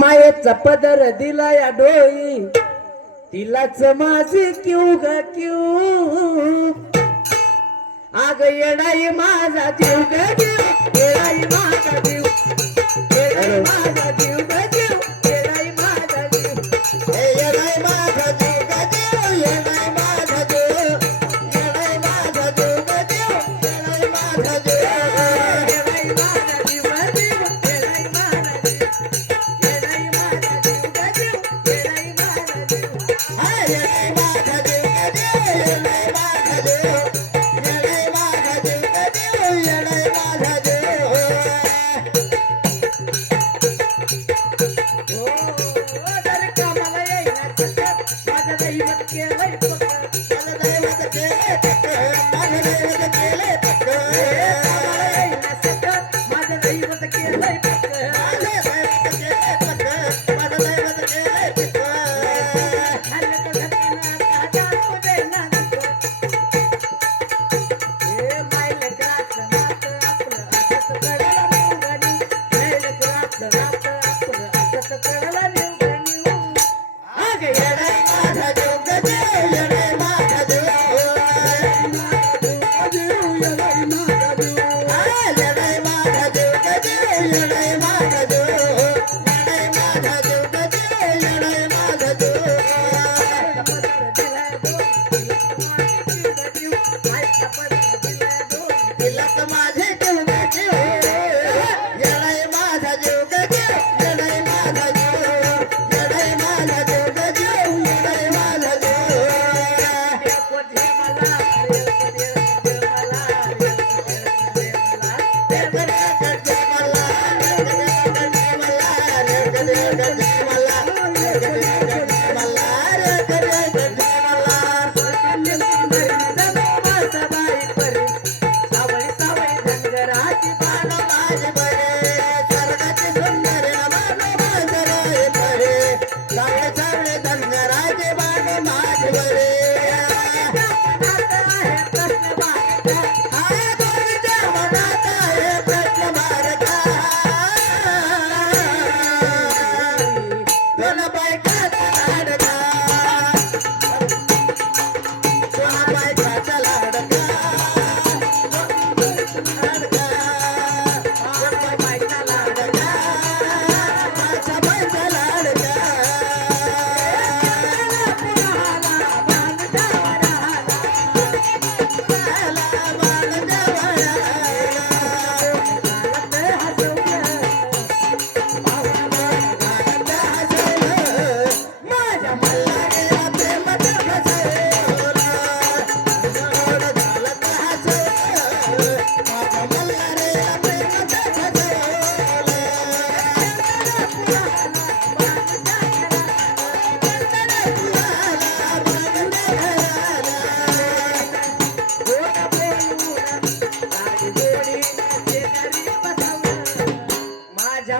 मायेचा पदर दिला या डोई तिलाच माझी क्यू ग क्यू आग येडाई माझा जीव ग जीव येडाई माझा जीव येडाई माझा जीव ग जीव येडाई माझा जीव येडाई माझा जीव ग जीव येडाई माझा जीव येडाई माझा जीव ग जीव येडाई माझा जीव येडाई माझा जीव ग जीव येडाई माझा जीव येडाई माझा जीव ग जीव येडाई माझा जीव हाय येडाई माझा जीव ग जीव येडाई माझा जीव माझ्या